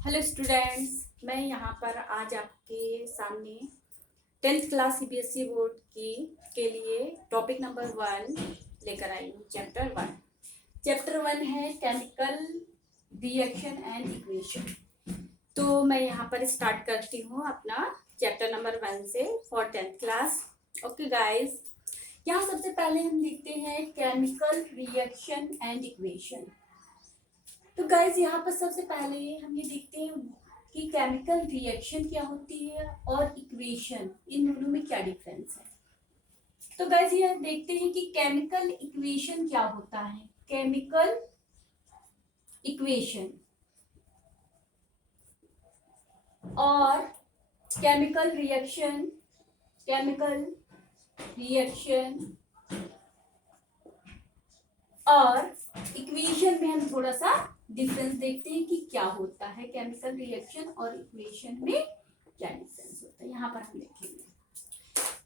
Hello students, मैं यहाँ पर आज आपके सामने 10th क्लास सीबीएसई बोर्ड की के लिए टॉपिक नंबर 1 लेकर आई हूँ। चैप्टर 1 है केमिकल रिएक्शन एंड इक्वेशन। तो मैं यहाँ पर स्टार्ट करती हूँ अपना चैप्टर नंबर 1 से for 10th class. Okay guys, यहाँ सबसे पहले हम देखते हैं केमिकल रिएक्शन एंड इक्वेशन। तो गाइज यहाँ पर सबसे पहले हम ये देखते हैं कि केमिकल रिएक्शन क्या होती है और इक्वेशन, इन दोनों में क्या डिफरेंस है। तो गाइज ये देखते हैं कि केमिकल इक्वेशन क्या होता है। केमिकल इक्वेशन और केमिकल रिएक्शन और इक्वेशन में हम थोड़ा सा डिफरेंस देखते हैं कि क्या होता है। केमिकल रिएक्शन और इक्वेशन में क्या डिफरेंस होता है, यहाँ पर हम देखेंगे।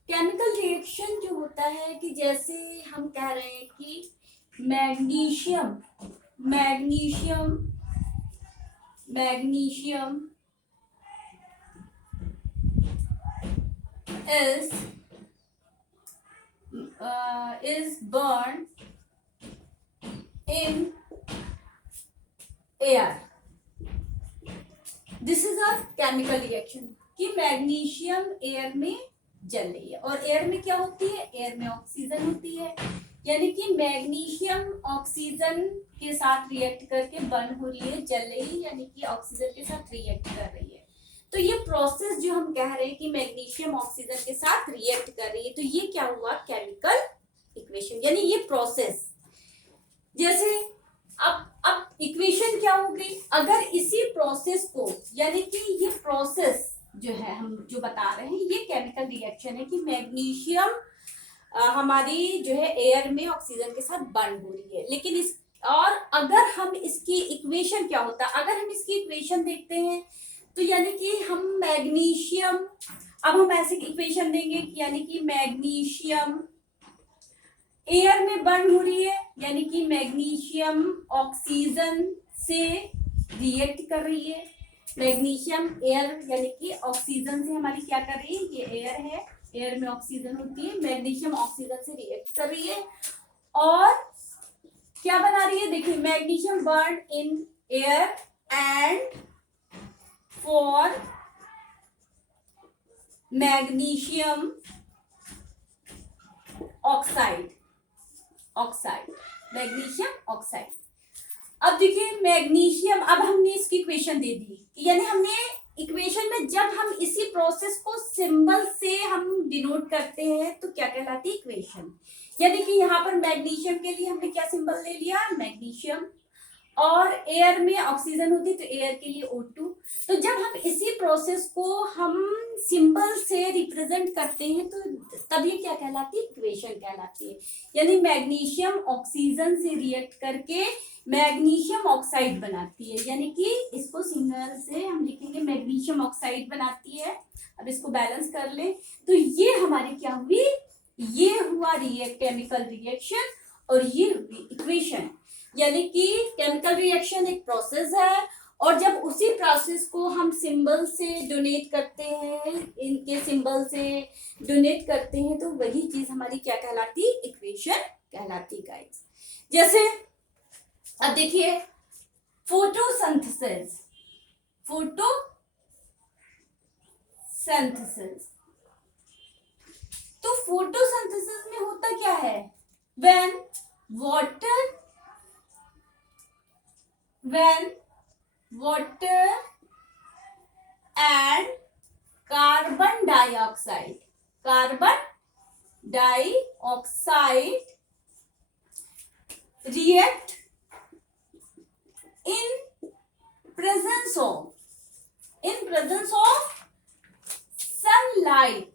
केमिकल रिएक्शन जो होता है कि जैसे हम कह रहे हैं कि magnesium is burned in air. This is a chemical reaction कि मैग्नीशियम एयर में जल रही है। और एयर में क्या होती है? एयर में ऑक्सीजन होती है, यानी कि मैग्नीशियम ऑक्सीजन के साथ रिएक्ट करके बर्न हो रही है, जल रही है, यानी कि ऑक्सीजन के साथ रिएक्ट कर रही है। तो ये प्रोसेस जो हम कह रहे हैं कि मैग्नीशियम ऑक्सीजन के साथ रिएक्ट कर रही है, तो ये क्या हुआ? केमिकल इक्वेशन, यानी ये प्रोसेस। जैसे अब इक्वेशन क्या हो गई? अगर इसी प्रोसेस को, यानी कि ये प्रोसेस जो है हम जो बता रहे हैं, ये केमिकल रिएक्शन है कि मैग्नीशियम हमारी जो है एयर में ऑक्सीजन के साथ बर्न हो रही है। लेकिन इस और अगर हम इसकी इक्वेशन क्या होता है, अगर हम इसकी इक्वेशन देखते हैं तो यानी कि हम मैग्नीशियम, अब हम ऐसी इक्वेशन देंगे यानी कि मैग्नीशियम एयर में बर्न हो रही है, यानी कि मैग्नीशियम ऑक्सीजन से रिएक्ट कर रही है। मैग्नीशियम एयर यानी कि ऑक्सीजन से हमारी क्या कर रही है? ये एयर है, एयर में ऑक्सीजन होती है, मैग्नीशियम ऑक्सीजन से रिएक्ट कर रही है और क्या बना रही है? देखिए, magnesium burn in air and for magnesium oxide magnesium oxide. अब देखिए मैग्नीशियम, अब हमने इसकी इक्वेशन दे दी, यानी हमने इक्वेशन में जब हम इसी प्रोसेस को सिंबल से हम डिनोट करते हैं तो क्या कहलाती है? इक्वेशन। यानी कि यहाँ पर मैग्नीशियम के लिए हमने क्या सिंबल ले लिया? मैग्नीशियम। और एयर में ऑक्सीजन होती है तो एयर के लिए O2। तो जब हम इसी प्रोसेस को हम सिंबल से रिप्रेजेंट करते हैं तो तब ये क्या कहलाती है? इक्वेशन कहलाती है। यानी मैग्नीशियम ऑक्सीजन से रिएक्ट करके मैग्नीशियम ऑक्साइड बनाती है, यानी कि इसको सिंगल से हम लिखेंगे मैग्नीशियम ऑक्साइड बनाती है। अब इसको बैलेंस कर ले तो ये हमारी क्या हुई? ये हुआ केमिकल रिएक्शन और ये इक्वेशन। यानी कि केमिकल रिएक्शन एक प्रोसेस है और जब उसी प्रोसेस को हम सिंबल से डोनेट करते हैं, इनके सिंबल से डोनेट करते हैं, तो वही चीज हमारी क्या कहलाती? इक्वेशन कहलाती गाइस। जैसे अब देखिए फोटोसिंथेसिस तो फोटोसिंथेसिस में होता क्या है? when water and carbon dioxide react in presence of sunlight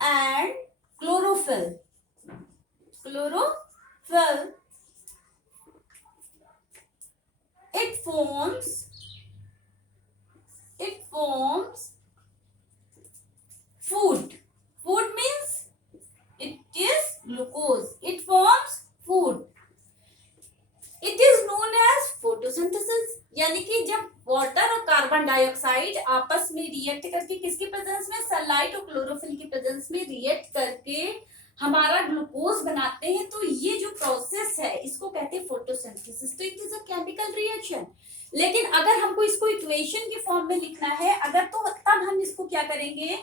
and chlorophyll. It forms food. Food means it is glucose. It forms food. It is known यानी कि जब वाटर और कार्बन डाइऑक्साइड आपस में रिएक्ट करके किसकी प्रेजेंस में, sunlight और क्लोरोफिल की प्रेजेंस में रिएक्ट करके हमारा ग्लूकोज बनाते हैं, तो ये जो प्रोसेस है इसको कहते हैं फोटोसिंथेसिस। तो it is a chemical reaction. लेकिन अगर हमको इसको इक्वेशन के फॉर्म में लिखना है अगर, तो तब हम इसको क्या करेंगे,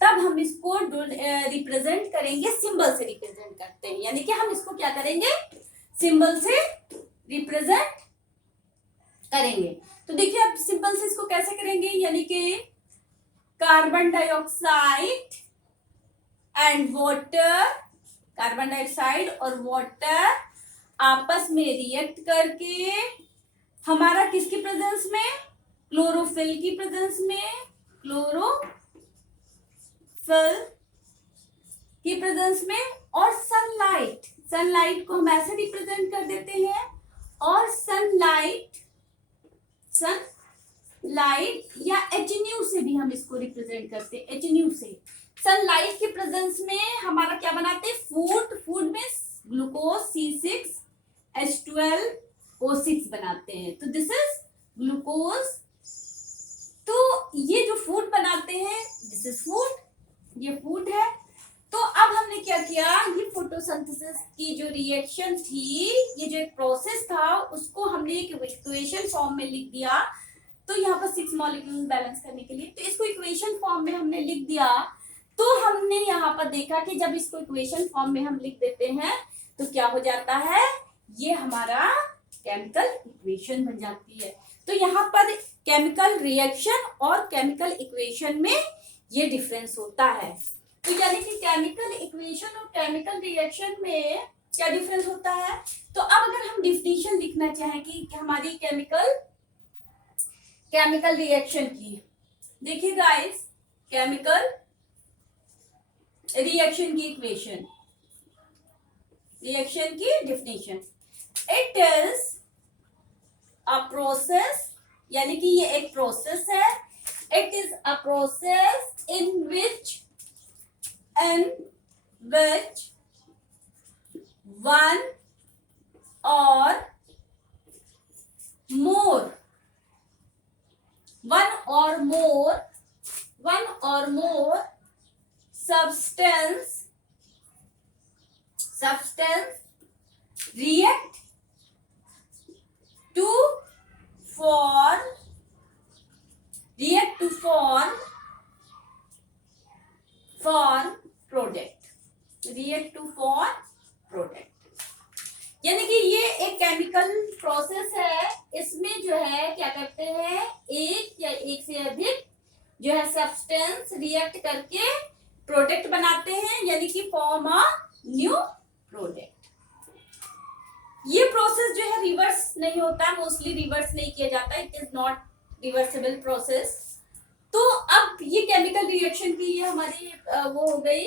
तब हम इसको रिप्रेजेंट करेंगे, सिंबल से रिप्रेजेंट करते हैं, यानी कि हम इसको क्या करेंगे, सिंबल से रिप्रेजेंट करेंगे। तो देखिए अब सिंबल से इसको कैसे करेंगे, यानी कि carbon dioxide and water, carbon dioxide और वाटर आपस में रिएक्ट करके हमारा किसकी प्रेजेंस में, क्लोरोफिल की प्रेजेंस में, क्लोरोफिल की प्रेजेंस में, और सनलाइट, सनलाइट को हम ऐसे रिप्रेजेंट कर देते हैं, और सनलाइट या एचन्यू से भी हम इसको रिप्रेजेंट करते हैं, एचन्यू से। सनलाइट के प्रेजेंस में हमारा क्या बनाते हैं, फूड में ग्लूकोज C6H12O6 बनाते हैं, तो दिस इज ग्लूकोज। तो ये जो फूड बनाते हैं दिस इज फूड, ये फूड है। तो अब हमने क्या किया, ये फोटोसिंथेसिस की जो रिएक्शन थी, ये जो एक प्रोसेस था, उसको हमने एक इक्वेशन फॉर्म में लिख दिया। तो यहाँ पर 6 मॉलिक्यूल बैलेंस करने के लिए, तो इसको इक्वेशन फॉर्म में हमने लिख दिया। तो हमने यहाँ पर देखा कि जब इसको इक्वेशन फॉर्म में हम लिख देते हैं तो क्या हो जाता है, ये हमारा केमिकल इक्वेशन बन जाती है। तो यहाँ पर केमिकल रिएक्शन और केमिकल इक्वेशन में ये डिफरेंस होता है। तो यानी कि केमिकल इक्वेशन और केमिकल रिएक्शन में क्या डिफरेंस होता है। तो अब अगर हम डिफिनीशन लिखना चाहें कि हमारी केमिकल रिएक्शन की, देखिए गाइस, केमिकल रिएक्शन की इक्वेशन, रिएक्शन की definition, it is a process, यानी कि ये एक प्रोसेस है, it is a process in which one or more substance react to form product. यानी कि ये एक केमिकल प्रोसेस है, इसमें जो है क्या करते हैं, एक या एक से अधिक जो है सब्सटेंस रिएक्ट करके प्रोडक्ट बनाते हैं, यानी कि फॉर्म अ न्यू प्रोडक्ट। ये प्रोसेस जो है रिवर्स नहीं होता, मोस्टली रिवर्स नहीं किया जाता, it is not reversible process. तो अब ये केमिकल रिएक्शन की ये हमारी वो हो गई,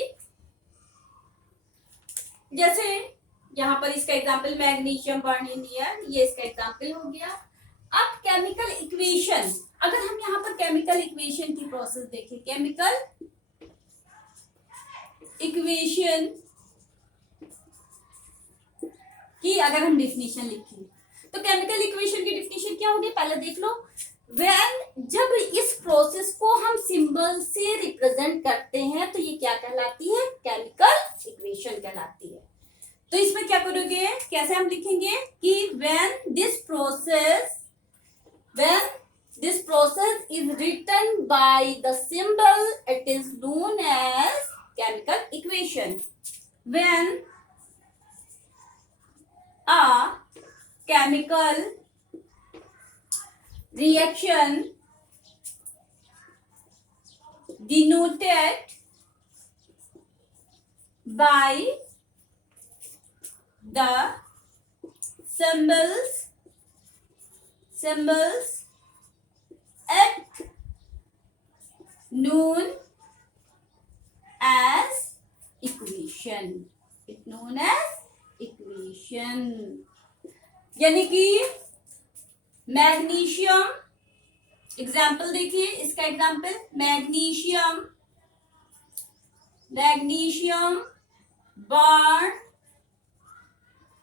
जैसे यहाँ पर इसका example magnesium burn in air, ये इसका एग्जाम्पल हो गया। अब केमिकल इक्वेशन, अगर हम यहाँ पर केमिकल इक्वेशन की प्रोसेस देखें, केमिकल इक्वेशन की अगर हम डिफिनीशन लिखें, तो केमिकल इक्वेशन की डिफिनीशन क्या होगी, पहले देख लो। जब इस प्रोसेस को हम सिंबल से रिप्रेजेंट करते हैं तो ये क्या कहलाती है, केमिकल इक्वेशन कहलाती है। तो इसमें क्या करोगे, कैसे हम लिखेंगे कि when this process is written by the symbol, it is known as chemical equation. When a chemical reaction denoted by the symbols at known as equation, it known as equation। यानी कि मैग्नीशियम, एग्जाम्पल देखिए इसका example, magnesium burn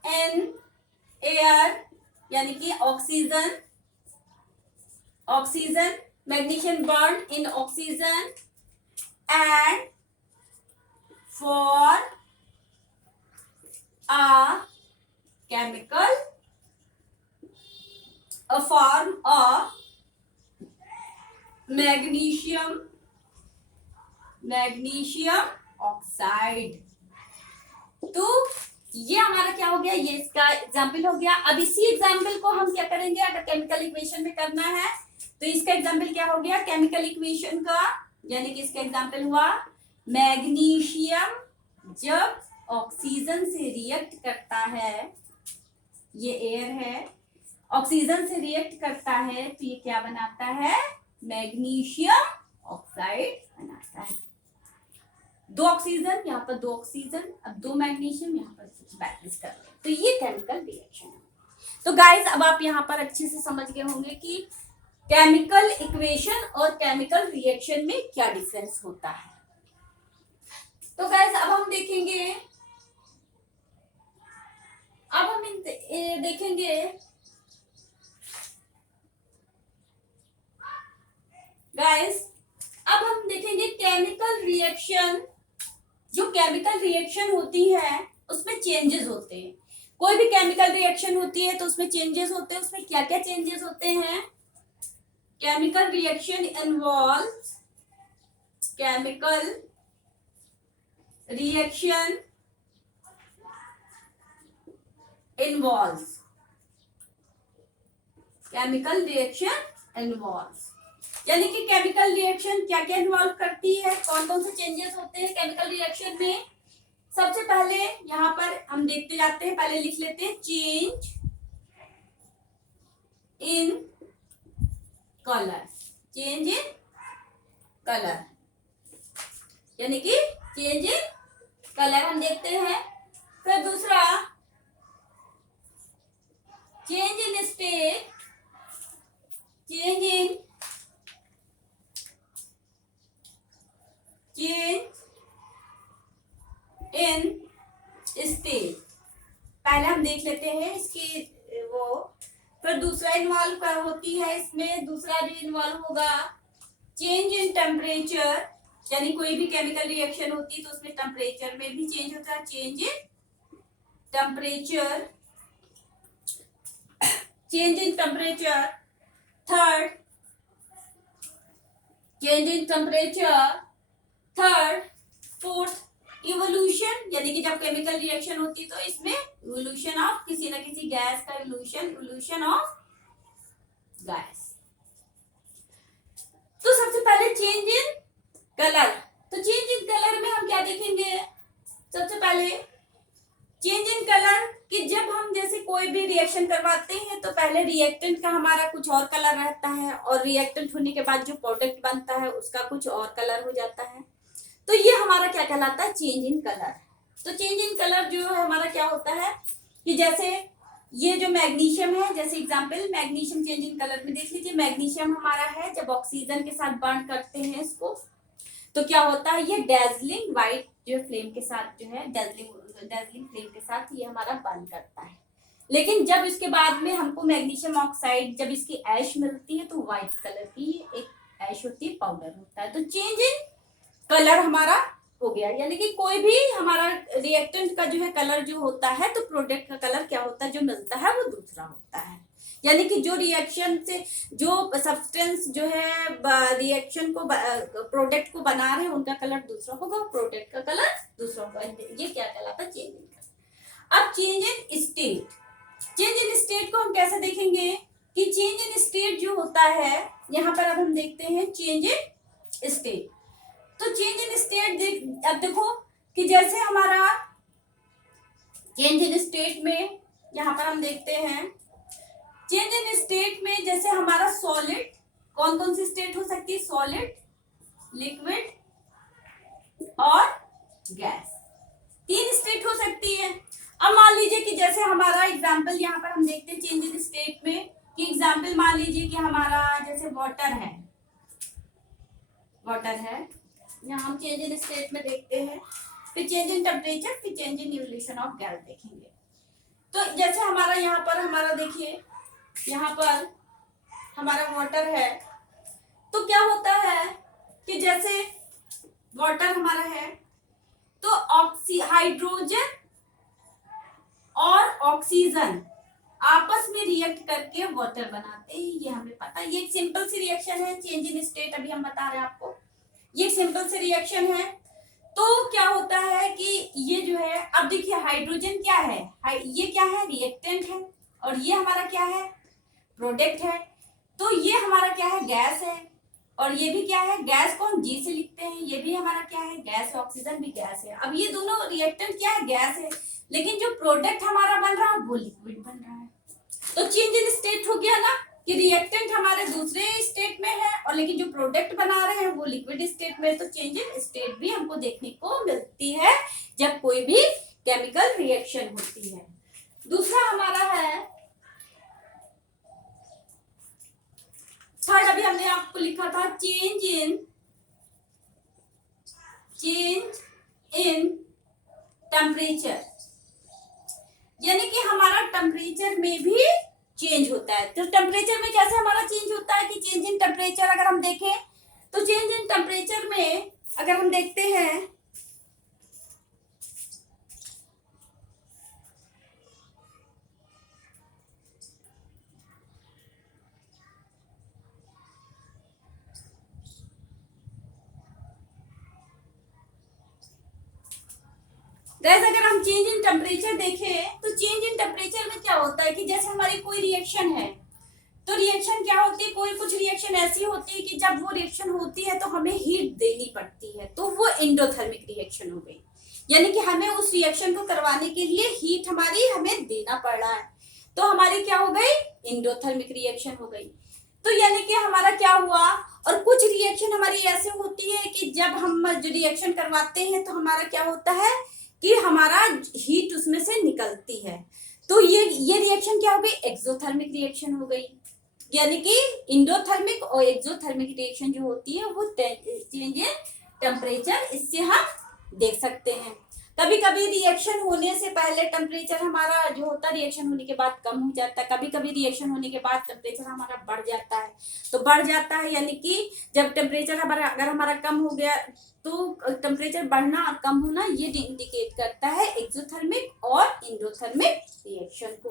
in air, यानी कि oxygen oxygen, magnesium bond in oxygen, and for a chemical, a form of magnesium oxide. तो ये हमारा क्या हो गया, ये इसका एग्जाम्पल हो गया। अब इसी एग्जाम्पल को हम क्या करेंगे, अगर केमिकल इक्वेशन में करना है तो इसका एग्जाम्पल क्या हो गया केमिकल इक्वेशन का, यानी कि इसका एग्जाम्पल हुआ मैग्नीशियम जब ऑक्सीजन से रिएक्ट करता है, ये एयर है, ऑक्सीजन से रिएक्ट करता है तो ये क्या बनाता है, मैग्नीशियम ऑक्साइड बनाता है। दो ऑक्सीजन, यहाँ पर दो ऑक्सीजन, अब दो मैग्नीशियम, यहाँ पर बैलेंस कर रहे हैं, तो ये केमिकल रिएक्शन है। तो गाइस अब आप यहाँ पर अच्छे से समझ गए होंगे कि केमिकल इक्वेशन और केमिकल रिएक्शन में क्या डिफरेंस होता है। तो गाइस अब हम देखेंगे, अब हम देखेंगे गाइस, अब हम देखेंगे केमिकल रिएक्शन। जो केमिकल रिएक्शन होती है उसमें चेंजेस होते हैं। कोई भी केमिकल रिएक्शन होती है तो उसमें चेंजेस होते हैं। उसमें क्या क्या चेंजेस होते हैं, chemical reaction involves, chemical reaction involves, chemical reaction involves, यानी कि केमिकल रिएक्शन क्या क्या इन्वॉल्व करती है, कौन कौन से चेंजेस होते हैं केमिकल रिएक्शन में। सबसे पहले यहां पर हम देखते जाते हैं, पहले लिख लेते हैं change in colour, change in colour, यानी कि चेंज इन कलर हम देखते हैं। फिर दूसरा change in state, change in state, पहले हम देख लेते हैं इसकी वो। फिर दूसरा इन्वॉल्व कर होती है इसमें, दूसरा जो इन्वॉल्व होगा चेंज इन टेम्परेचर, यानी कोई भी केमिकल रिएक्शन होती है तो उसमें टेम्परेचर में भी चेंज होता है, change in temperature, change in temperature. Third change in temperature, third. Fourth evolution, यानी कि जब केमिकल रिएक्शन होती है तो इसमें इवोल्यूशन ऑफ किसी ना किसी गैस का इवोल्यूशन ऑफ गैस। तो सबसे पहले चेंज इन कलर, तो चेंज इन कलर में हम क्या देखेंगे, सबसे पहले चेंज इन कलर कि जब हम जैसे कोई भी रिएक्शन करवाते हैं तो पहले रिएक्टेंट का हमारा कुछ और कलर रहता है और रिएक्टेंट होने के बाद जो प्रोडक्ट बनता है उसका कुछ और कलर हो जाता है, तो ये हमारा क्या कहलाता है, चेंज इन कलर। तो चेंज इन कलर जो है हमारा क्या होता है कि जैसे ये जो मैग्नीशियम है, जैसे example magnesium change in colour में देख लीजिए, मैग्नीशियम हमारा है जब ऑक्सीजन के साथ बॉन्ड करते हैं इसको तो क्या होता है, ये डेजलिंग व्हाइट जो फ्लेम के साथ जो है डेजलिंग फ्लेम के साथ ये हमारा बॉन्ड करता है। लेकिन जब इसके बाद में हमको मैग्नीशियम ऑक्साइड जब इसकी ऐश मिलती है तो व्हाइट कलर की एक ऐश होती है, पाउडर होता है। तो चेंज इन कलर हमारा हो गया, यानी कि कोई भी हमारा रिएक्टेंट का जो है कलर जो होता है तो प्रोडक्ट का कलर क्या होता है, जो मिलता है वो दूसरा होता है। यानी कि जो रिएक्शन से जो सब्सटेंस जो है रिएक्शन को प्रोडक्ट को बना रहे हैं उनका कलर दूसरा होगा, प्रोडक्ट का कलर दूसरा होगा। ये क्या कहलाता है, चेंज इन कलर। अब change in state, change in state को हम कैसे देखेंगे कि चेंज इन स्टेट जो होता है यहाँ पर अब हम देखते हैं चेंज इन स्टेट। तो चेंज इन स्टेट अब देखो कि जैसे हमारा चेंज इन स्टेट में यहाँ पर हम देखते हैं चेंज इन स्टेट में जैसे हमारा सॉलिड, कौन कौन सी स्टेट हो सकती है, सॉलिड, लिक्विड और गैस, तीन स्टेट हो सकती है। अब मान लीजिए कि जैसे हमारा एग्जांपल यहाँ पर हम देखते हैं चेंज इन स्टेट में कि एग्जांपल मान लीजिए कि हमारा जैसे वाटर है, वाटर है, यहाँ हम चेंज इन स्टेट में देखते हैं, फिर चेंज इन टेम्परेचर, फिर change in evolution of gas देखेंगे। तो जैसे हमारा यहाँ पर हमारा देखिए यहाँ पर हमारा वाटर है, तो क्या होता है कि जैसे वाटर हमारा है तो हाइड्रोजन और ऑक्सीजन आपस में रिएक्ट करके वाटर बनाते हैं, ये हमें पता है। ये एक सिंपल सी रिएक्शन है, चेंज इन स्टेट अभी हम बता रहे हैं आपको, ये सिंपल सी रिएक्शन है। तो क्या होता है कि ये जो है, अब देखिए हाइड्रोजन क्या है, ये क्या है, रिएक्टेंट है, और ये हमारा क्या है, प्रोडक्ट है। तो ये हमारा क्या है, गैस है, और ये भी क्या है, गैस को हम जी से लिखते हैं, ये भी हमारा क्या है, गैस है, ऑक्सीजन भी गैस है। अब ये दोनों रिएक्टेंट क्या है, गैस है, लेकिन जो प्रोडक्ट हमारा बन रहा है वो लिक्विड बन रहा है। तो चेंज इन स्टेट हो गया ना, कि रिएक्टेंट हमारे दूसरे स्टेट में है और लेकिन जो प्रोडक्ट बना रहे हैं वो लिक्विड स्टेट में। तो चेंज इन स्टेट भी हमको देखने को मिलती है जब कोई भी केमिकल रिएक्शन होती है। दूसरा हमारा है थर्ड, अभी हमने आपको लिखा था चेंज इन टेम्परेचर, यानी कि हमारा टेम्परेचर में भी चेंज होता है। तो टेम्परेचर में कैसे हमारा चेंज होता है कि चेंज इन टेम्परेचर अगर हम देखें तो चेंज इन टेम्परेचर में अगर हम देखते हैं जैसे अगर हम चेंज इन टेम्परेचर देखें तो चेंज इन टेम्परेचर में क्या होता है कि जैसे हमारी कोई रिएक्शन है, तो रिएक्शन क्या होती है, कोई कुछ रिएक्शन ऐसी होती है कि जब वो रिएक्शन होती है तो हमें हीट देनी पड़ती है, तो वो एंडोथर्मिक रिएक्शन हो गई, यानी कि हमें उस रिएक्शन को करवाने के लिए हीट हमारी हमें देना पड़ रहा है, तो हमारी क्या हो गई, एंडोथर्मिक रिएक्शन हो गई। तो यानी कि हमारा क्या हुआ, और कुछ रिएक्शन हमारी ऐसे होती है कि जब हम जो रिएक्शन करवाते हैं तो हमारा क्या होता है कि हमारा हीट उसमें से निकलती है, तो ये रिएक्शन क्या हो गई, एक्सोथर्मिक रिएक्शन हो गई। यानी कि इंडोथर्मिक और एक्सोथर्मिक रिएक्शन जो होती है वो चेंज इन टेम्परेचर, इससे हम देख सकते हैं। कभी कभी रिएक्शन होने से पहले टेम्परेचर हमारा जो होता है रिएक्शन होने के बाद कम हो जाता है, कभी कभी रिएक्शन होने के बाद टेम्परेचर हमारा बढ़ जाता है। तो बढ़ जाता है यानी कि जब टेम्परेचर हमारा अगर हमारा कम हो गया तो टेम्परेचर बढ़ना और कम होना ये इंडिकेट करता है एक्सोथर्मिक और इंडोथर्मिक रिएक्शन को।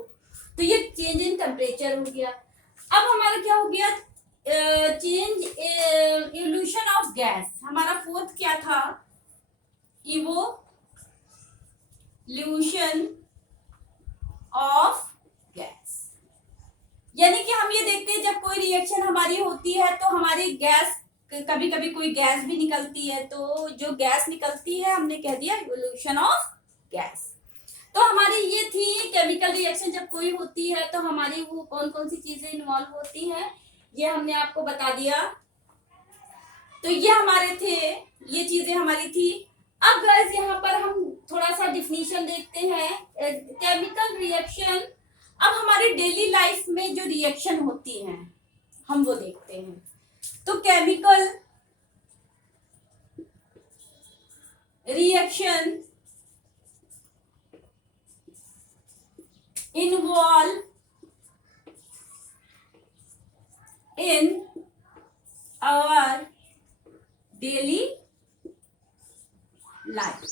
तो ये चेंज इन टेम्परेचर हो गया। अब हमारा क्या हो गया, चेंज इवोल्यूशन ऑफ गैस, हमारा फोर्थ क्या था, इवोल्यूशन ऑफ गैस, यानी कि हम ये देखते हैं जब कोई रिएक्शन हमारी होती है तो हमारी गैस, कभी कभी कोई गैस भी निकलती है, तो जो गैस निकलती है हमने कह दिया इवोल्यूशन ऑफ गैस। तो हमारी ये थी केमिकल रिएक्शन जब कोई होती है तो हमारी वो कौन कौन सी चीजें इन्वॉल्व होती हैं, ये हमने आपको बता दिया। तो ये हमारे थे, ये चीजें हमारी थी। अब गाइस यहाँ पर हम थोड़ा सा डिफिनीशन देखते हैं केमिकल रिएक्शन। अब हमारी डेली लाइफ में जो रिएक्शन होती हैं हम वो देखते हैं। तो chemical reaction involve in our daily life।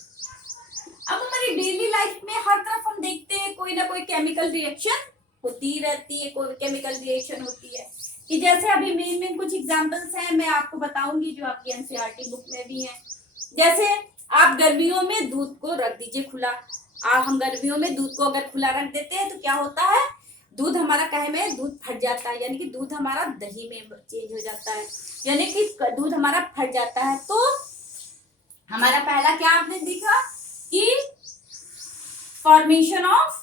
अब हमारी डेली लाइफ में हर तरफ हम देखते हैं कोई ना कोई केमिकल रिएक्शन होती रहती है, कोई केमिकल रिएक्शन होती है कि जैसे अभी मेन कुछ एग्जांपल्स हैं मैं आपको बताऊंगी जो आपकी एनसीईआरटी बुक में भी है। जैसे आप गर्मियों में दूध को रख दीजिए खुला, हम गर्मियों में दूध को अगर खुला रख देते हैं तो क्या होता है, दूध हमारा कहे में दूध फट जाता है, यानी कि दूध हमारा दही में चेंज हो जाता है, यानी कि दूध हमारा फट जाता है। तो हमारा पहला क्या आपने देखा कि formation of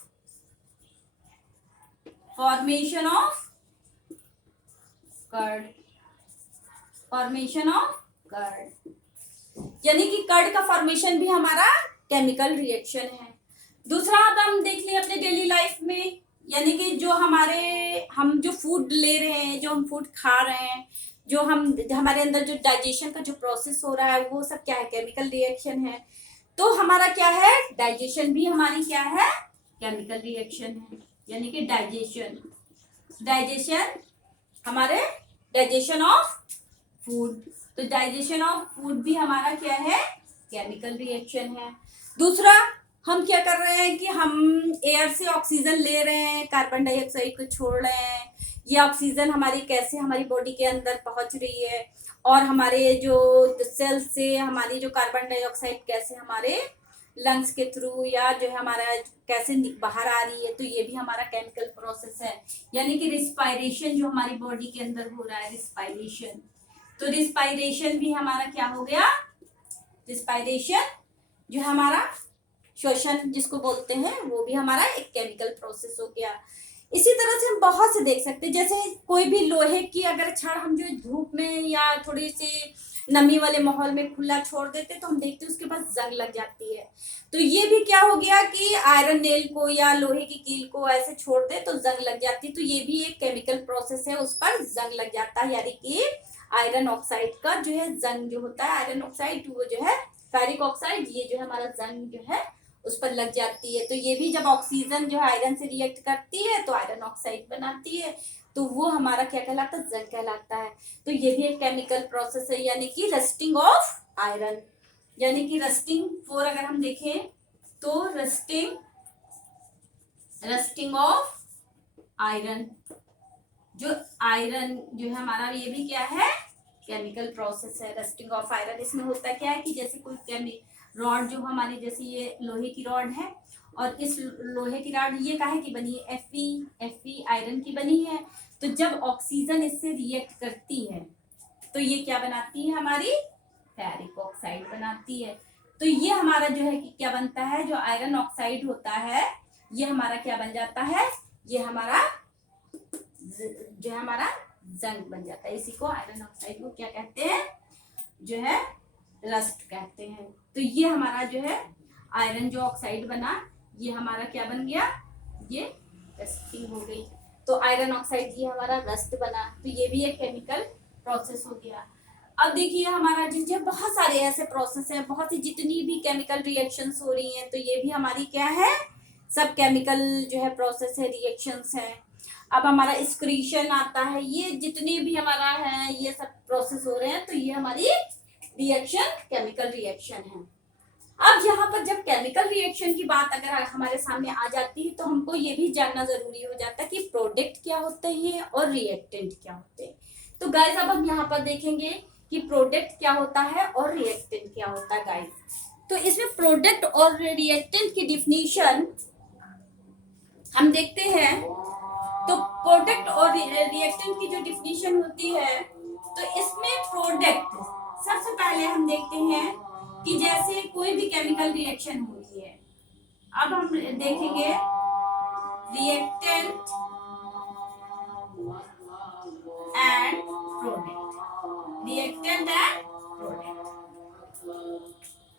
curd, formation of curd, यानी कि कर्ड का फॉर्मेशन भी हमारा केमिकल रिएक्शन है। दूसरा अब हम देख लें अपने डेली लाइफ में, यानी कि जो हम जो फूड ले रहे हैं, जो हम फूड खा रहे हैं, जो हमारे अंदर जो डाइजेशन का जो प्रोसेस हो रहा है वो सब क्या है, केमिकल रिएक्शन है। तो हमारा क्या है, डाइजेशन भी हमारी क्या है, केमिकल रिएक्शन है, यानी कि डाइजेशन हमारे डाइजेशन ऑफ फूड। तो डाइजेशन ऑफ फूड भी हमारा क्या है, केमिकल रिएक्शन है। दूसरा, हम क्या कर रहे हैं कि हम एयर से ऑक्सीजन ले रहे हैं, कार्बन डाइऑक्साइड को छोड़ रहे हैं। ये ऑक्सीजन हमारी कैसे हमारी बॉडी के अंदर पहुंच रही है, और हमारे जो सेल से हमारी जो कार्बन डाइऑक्साइड कैसे हमारे लंग्स के थ्रू या जो है हमारा कैसे बाहर आ रही है, तो ये भी हमारा केमिकल प्रोसेस है। यानी कि रिस्पायरेशन जो हमारी बॉडी के अंदर हो रहा है, रिस्पायरेशन, तो रिस्पायरेशन भी हमारा क्या हो गया, रिस्पायरेशन जो हमारा श्वसन जिसको बोलते हैं, वो भी हमारा एक केमिकल प्रोसेस हो गया। इसी तरह से हम बहुत से देख सकते हैं, जैसे कोई भी लोहे की अगर छड़ हम जो धूप में या थोड़ी सी नमी वाले माहौल में खुला छोड़ देते तो हम देखते हैं उसके पास जंग लग जाती है। तो ये भी क्या हो गया कि आयरन नेल को या लोहे की कील को ऐसे छोड़ दे तो जंग लग जाती है। तो ये भी एक केमिकल प्रोसेस है, उस पर जंग लग जाता है। यानी कि आयरन ऑक्साइड का जो है जंग जो होता है, आयरन ऑक्साइड वो जो है फेरिक ऑक्साइड, ये जो है हमारा जंग जो है उस पर लग जाती है। तो ये भी जब ऑक्सीजन जो है आयरन से रिएक्ट करती है तो आयरन ऑक्साइड बनाती है, तो वो हमारा क्या कहलाता है, जंग कहलाता है। तो ये भी एक केमिकल प्रोसेस है, यानी कि रस्टिंग ऑफ आयरन। यानी कि रस्टिंग फॉर अगर हम देखें तो रस्टिंग ऑफ आयरन, जो आयरन जो है हमारा, ये भी क्या है, केमिकल प्रोसेस है, रस्टिंग ऑफ आयरन। इसमें होता क्या है कि जैसे कोई रॉड जो हमारी, जैसे ये लोहे की रॉड है, और इस लोहे की रॉड ये काहे की बनी है, Fe आयरन की बनी है। तो जब ऑक्सीजन इससे रिएक्ट करती है तो ये क्या बनाती है, हमारी फेरिक ऑक्साइड बनाती है। तो ये हमारा जो है कि क्या बनता है, जो आयरन ऑक्साइड होता है ये हमारा क्या बन जाता है, ये हमारा जो है हमारा जंग बन जाता है। इसी को आयरन ऑक्साइड को क्या कहते हैं, जो है रस्ट कहते हैं। तो ये हमारा जो है आयरन जो ऑक्साइड बना, ये हमारा क्या बन गया, ये रस्टिंग हो गई। तो आयरन ऑक्साइड ये हमारा रस्ट बना, तो ये भी एक केमिकल प्रोसेस हो गया। अब देखिए हमारा जो बहुत सारे ऐसे प्रोसेस हैं, बहुत ही जितनी भी केमिकल रिएक्शंस हो रही हैं, तो ये भी हमारी क्या है, सब केमिकल जो है प्रोसेस है, रिएक्शंस है। अब हमारा एक्सक्रीशन आता है, ये जितने भी हमारा है ये सब प्रोसेस हो रहे हैं, तो ये हमारी रिएक्शन केमिकल रिएक्शन है। अब यहाँ पर जब केमिकल रिएक्शन की बात अगर हमारे सामने आ जाती है तो हमको ये भी जानना जरूरी हो जाता है कि प्रोडक्ट क्या होते हैं और रिएक्टेंट क्या होते हैं। तो गाइस अब हम यहाँ पर देखेंगे कि प्रोडक्ट क्या होता है और रिएक्टेंट क्या होता है गाइस। तो इसमें प्रोडक्ट और रिएक्टेंट की डिफिनीशन हम देखते हैं। तो प्रोडक्ट और रिएक्टेंट की जो डिफिनीशन होती है, तो इसमें प्रोडक्ट सबसे पहले हम देखते हैं कि जैसे कोई भी केमिकल रिएक्शन हो रही है, अब हम देखेंगे reactant and product, reactant and product.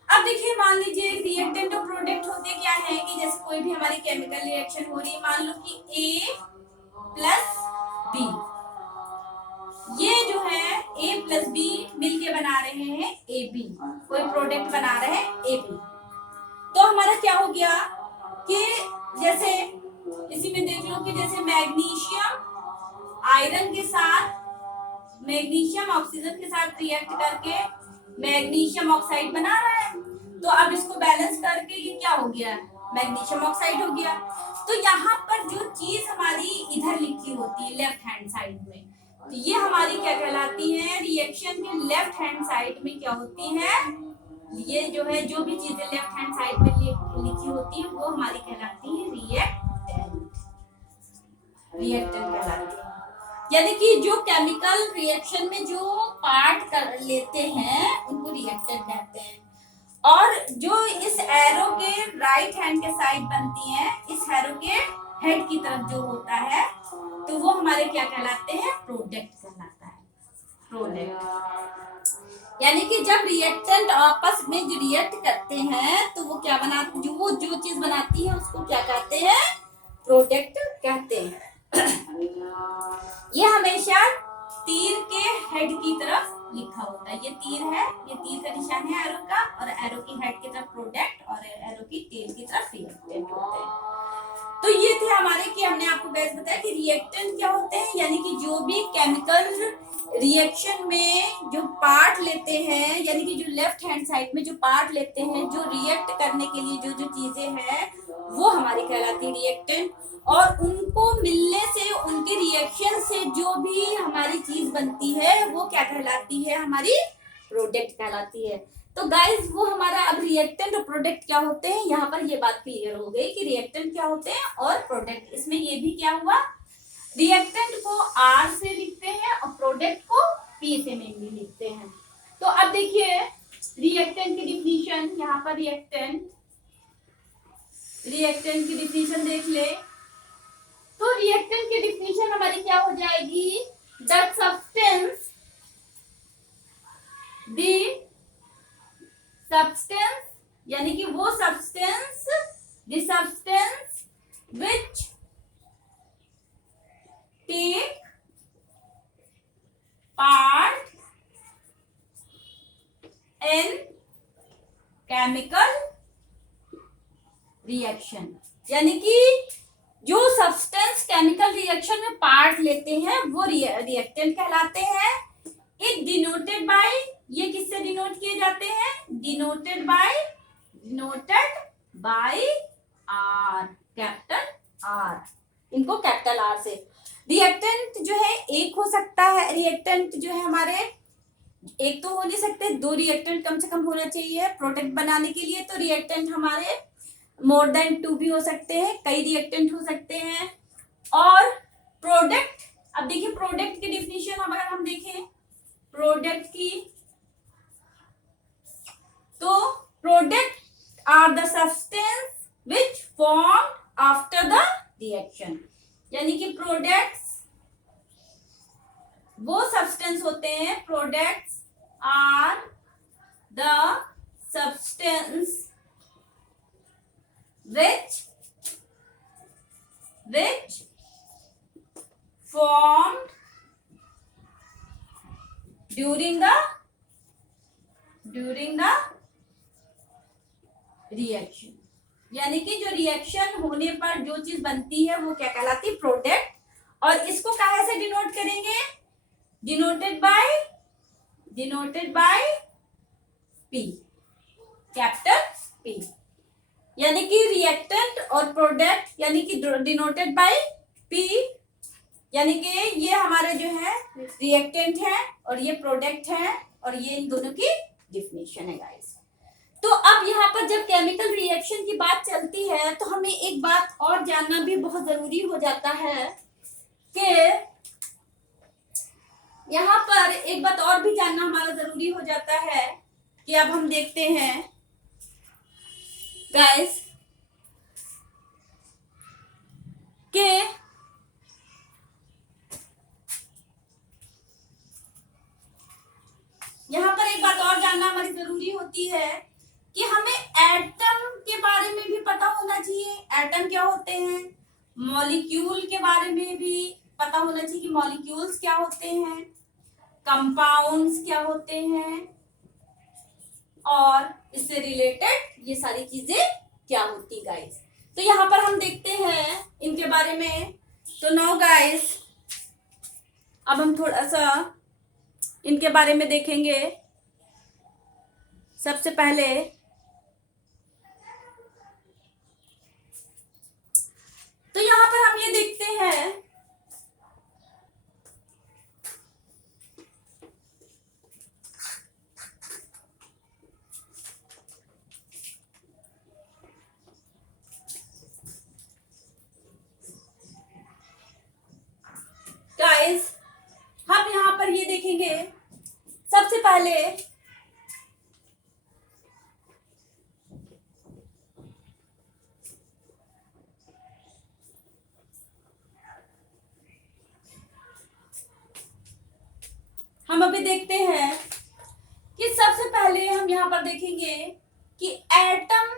अब देखिए मान लीजिए रिएक्टेंट और प्रोडक्ट होते क्या है कि जैसे कोई भी हमारी केमिकल रिएक्शन हो रही है, मान लो कि A प्लस B, ये जो है A प्लस B मिलके बना रहे हैं AB, कोई प्रोडक्ट बना रहे हैं AB। तो हमारा क्या हो गया कि जैसे इसी में देख लो कि जैसे मैग्नीशियम आयरन के साथ, मैग्नीशियम ऑक्सीजन के साथ रिएक्ट करके मैग्नीशियम ऑक्साइड बना रहा है। तो अब इसको बैलेंस करके ये क्या हो गया, मैग्नीशियम ऑक्साइड हो गया। तो यहाँ पर जो चीज हमारी इधर लिखी होती है लेफ्ट हैंड साइड में, तो ये हमारी क्या कहलाती है, रिएक्शन के लेफ्ट हैंड साइड में क्या होती है, ये जो है जो भी चीजें लेफ्ट हैंड साइड में लिखी होती है वो हमारी कहलाती है रिएक्टेंट, रिएक्टेंट कहलाती है। यानी कि जो केमिकल रिएक्शन में जो पार्ट कर लेते हैं उनको रिएक्टेंट कहते हैं। और जो इस एरो के राइट हैंड के साइड बनती है, इस एरो के हेड की तरफ जो होता है, तो वो हमारे क्या कहलाते हैं, प्रोडक्ट कहलाता है, प्रोडक्ट। यानी कि जब रिएक्टेंट आपस में जो रिएक्ट करते हैं तो वो क्या बनाते, जो चीज बनाती है उसको क्या कहते हैं, प्रोडक्ट कहते हैं। ये हमेशा तीर के हेड की तरफ लिखा होता है, ये तीर है, ये तीर का निशान है एरो का, और एरो की हेड की तरफ प्रोडक्ट और एरो की टेल की तरफ रिएक्टेंट होते हैं। तो ये थे हमारे कि हमने आपको आपको गैस बताया कि रिएक्टेंट क्या होते हैं, यानी कि जो भी केमिकल रिएक्शन में जो पार्ट लेते हैं, यानी कि जो लेफ्ट हैंड साइड में जो पार्ट लेते हैं, जो रिएक्ट करने के लिए जो जो चीजें हैं वो हमारी कहलाती है रिएक्टेंट। और उनको मिलने से, उनके रिएक्शन से जो भी हमारी चीज बनती है वो क्या कहलाती है, हमारी प्रोडक्ट कहलाती है। तो गाइस वो हमारा अब रिएक्टेंट और प्रोडक्ट क्या होते हैं, यहाँ पर ये बात क्लियर हो गई कि रिएक्टेंट क्या होते हैं और प्रोडक्ट। इसमें ये भी क्या हुआ, रिएक्टेंट को R से लिखते हैं और प्रोडक्ट को P से मेनली लिखते हैं। तो अब देखिए रिएक्टेंट की डिफिनीशन, यहाँ पर रिएक्टेंट की डिफिनीशन देख ले। तो रिएक्टेंट की डिफिनीशन हमारी क्या हो जाएगी, द सब्सटेंस यानी कि वो substance, the substance which take part in chemical reaction, यानी कि जो सब्सटेंस केमिकल रिएक्शन में पार्ट लेते हैं वो रिएक्टेंट कहलाते हैं। इट डिनोटेड बाय, ये किससे डिनोट किए जाते हैं, denoted by R, capital R, इनको कैपिटल आर से। रिएक्टेंट जो है एक हो सकता है, रिएक्टेंट जो है हमारे एक तो हो नहीं सकते, दो रिएक्टेंट कम से कम होना चाहिए प्रोडक्ट बनाने के लिए। तो रिएक्टेंट हमारे मोर देन 2 भी हो सकते हैं, कई रिएक्टेंट हो सकते हैं। और प्रोडक्ट, अब देखिए प्रोडक्ट की डिफिनीशन अगर हम देखें प्रोडक्ट की, तो product are the substance which formed after the reaction, यानी कि प्रोडक्ट्स वो सब्सटेंस होते हैं, products are the substance which formed during the reaction, यानी कि जो रिएक्शन होने पर जो चीज बनती है वो क्या कहलाती है, प्रोडक्ट। और इसको कहाँ से डिनोट करेंगे, denoted by P, capital P, यानी कि रिएक्टेंट और प्रोडक्ट यानी कि डिनोटेड बाय P, यानी कि ये हमारे जो है रिएक्टेंट है और ये प्रोडक्ट है और ये इन दोनों की डिफिनीशन है गाइस। तो अब यहाँ पर जब केमिकल रिएक्शन की बात चलती है तो हमें एक बात और जानना भी बहुत जरूरी हो जाता है कि यहाँ पर एक बात और भी जानना हमारा जरूरी हो जाता है कि अब हम देखते हैं गाइस कि यहाँ पर एक बात और जानना हमारी जरूरी होती है कि हमें एटम के बारे में भी पता होना चाहिए। एटम क्या होते हैं, मॉलिक्यूल के बारे में भी पता होना चाहिए कि मॉलिक्यूल्स क्या होते हैं, कंपाउंड्स क्या होते हैं और इससे रिलेटेड ये सारी चीजें क्या होती गाइस। तो यहाँ पर हम देखते हैं इनके बारे में। तो नाउ गाइस अब हम थोड़ा सा इनके बारे में देखेंगे। सबसे पहले तो यहाँ पर हम ये देखते हैं गाइस, हम यहाँ पर ये देखेंगे सबसे पहले हम अभी देखते हैं कि सबसे पहले हम यहाँ पर देखेंगे कि एटम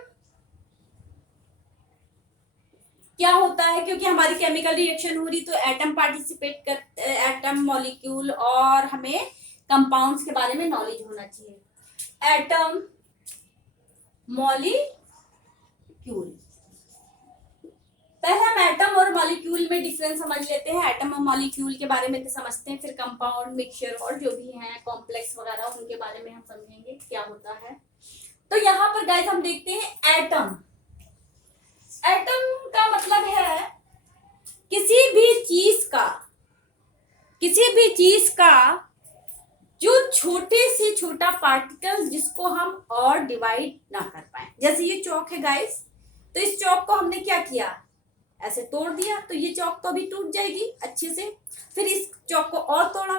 क्या होता है, क्योंकि हमारी केमिकल रिएक्शन हो रही तो एटम पार्टिसिपेट करते, एटम मॉलिक्यूल और हमें कंपाउंड्स के बारे में नॉलेज होना चाहिए। एटम मॉलिक्यूल, पहले हम एटम और मॉलिक्यूल में डिफरेंस समझ लेते हैं। एटम और मॉलिक्यूल के बारे में तो समझते हैं, फिर कंपाउंड, मिक्सचर और जो भी हैं कॉम्प्लेक्स वगैरह उनके बारे में हम समझेंगे क्या होता है। तो यहाँ पर गाइस हम देखते हैं एटम। एटम का मतलब है किसी भी चीज का जो छोटे से छोटा पार्टिकल जिसको हम और डिवाइड ना कर पाए। जैसे ये चौक है गाइस, तो इस चौक को हमने क्या किया, ऐसे तोड़ दिया, तो ये चौक तो अभी टूट जाएगी अच्छे से। फिर इस चौक को और तोड़ा,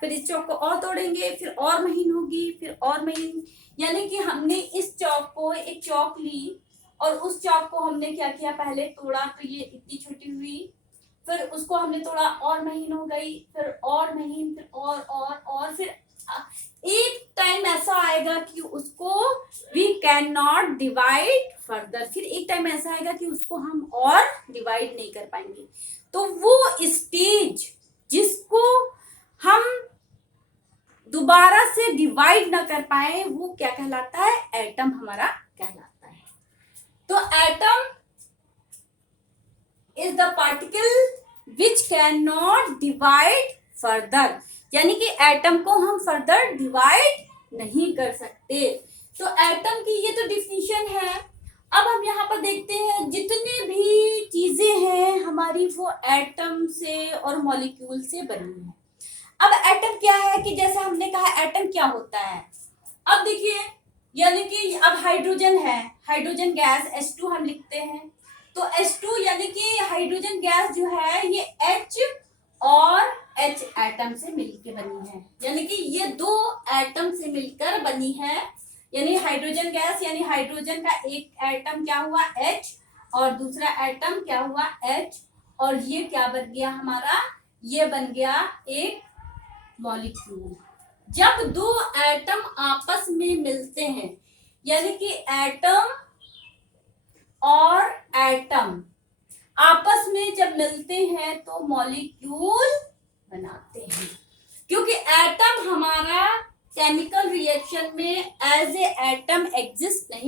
फिर इस चौक को और तोड़ेंगे, फिर और महीन होगी, फिर और महीन। यानी कि हमने इस चौक को, एक चौक ली और उस चौक को हमने क्या किया, पहले तोड़ा तो ये इतनी छोटी हुई, फिर उसको हमने तोड़ा और महीन हो गई, फिर और महीन, फिर और फिर एक टाइम ऐसा आएगा कि उसको we can not divide further. फिर एक टाइम ऐसा आएगा कि उसको हम और डिवाइड नहीं कर पाएंगे। तो वो स्टेज जिसको हम दोबारा से डिवाइड ना कर पाए वो क्या कहलाता है, एटम हमारा कहलाता है। तो atom is the particle which can not divide further, यानी कि एटम को हम फर्दर डिवाइड नहीं कर सकते। तो एटम की ये तो डिफिनीशन है। अब हम यहाँ पर देखते हैं जितने भी चीजें हैं हमारी वो एटम से और मॉलिक्यूल से बनी है। अब एटम क्या है कि जैसे हमने कहा एटम क्या होता है। अब देखिए, यानी कि अब हाइड्रोजन है, हाइड्रोजन गैस H2 हम लिखते हैं, तो H2 यानी कि हाइड्रोजन गैस जो है ये H और H एटम से मिलकर बनी है। यानी कि ये दो एटम से मिलकर बनी है। यानी हाइड्रोजन गैस, यानी हाइड्रोजन का एक एटम क्या हुआ H और दूसरा एटम क्या हुआ H, और ये क्या बन गया हमारा, ये बन गया एक मॉलिक्यूल। जब दो एटम आपस में मिलते हैं, यानी कि एटम और एटम आपस में जब मिलते हैं तो मॉलिक्यूल बनाते हैं। क्योंकि एटम हमारा केमिकल रिएक्शन में एज ए एटम एग्जिस्ट नहीं